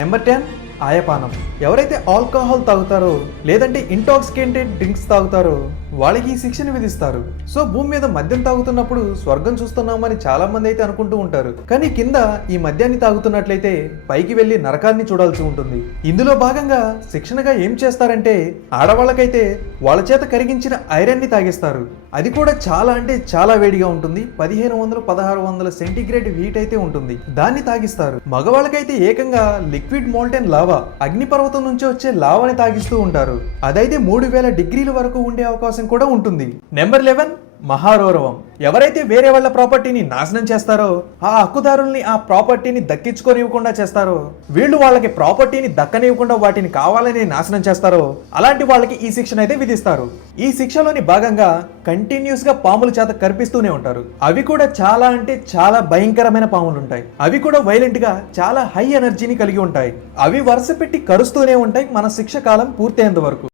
Number 10 ఆయపానం. ఎవరైతే alcohol తాగుతారో లేదంటే intoxicated drinks తాగుతారో వాళ్ళకి ఈ శిక్షను విధిస్తారు. సో భూమి మీద మద్యం తాగుతున్నప్పుడు స్వర్గం చూస్తున్నామని చాలా మంది అయితే అనుకుంటూ ఉంటారు. కానీ కింద ఈ మద్యాన్ని తాగుతున్నట్లయితే పైకి వెళ్లి నరకాన్ని చూడాల్సి ఉంటుంది. ఇందులో భాగంగా శిక్షణగా ఏం చేస్తారంటే ఆడవాళ్ళకైతే వాళ్ళ చేత కరిగించిన ఐరన్ ని తాగిస్తారు. అది కూడా చాలా అంటే చాలా వేడిగా ఉంటుంది. 1500-1600 సెంటీగ్రేడ్ హీట్ అయితే ఉంటుంది. దాన్ని తాగిస్తారు. మగవాళ్ళకైతే ఏకంగా లిక్విడ్ మోల్టెన్ లావా, అగ్నిపర్వతం నుంచి వచ్చే లావాని తాగిస్తూ ఉంటారు. అదైతే 3000 డిగ్రీల వరకు ఉండే అవకాశం కూడా ఉంటుంది. నెంబర్ 11 మహారౌరవం. ఎవరైతే వేరే వాళ్ళ ప్రాపర్టీని నాశనం చేస్తారో, ఆ హక్కుదారుల్ని ఆ ప్రాపర్టీని దక్కించుకోనివ్వకుండా చేస్తారో, వీళ్ళు వాళ్ళకి ప్రాపర్టీని దక్కనివ్వకుండా వాటిని కావాలని నాశనం చేస్తారో అలాంటి వాళ్ళకి ఈ శిక్షణ అయితే విధిస్తారు. ఈ శిక్షలోని భాగంగా కంటిన్యూస్ గా పాముల చేత కనిపిస్తూనే ఉంటారు. అవి కూడా చాలా అంటే చాలా భయంకరమైన పాములు ఉంటాయి. అవి కూడా వైలెంట్ గా చాలా హై ఎనర్జీని కలిగి ఉంటాయి. అవి వరుస పెట్టి కరుస్తూనే ఉంటాయి మన శిక్ష కాలం పూర్తయ్యేంత వరకు.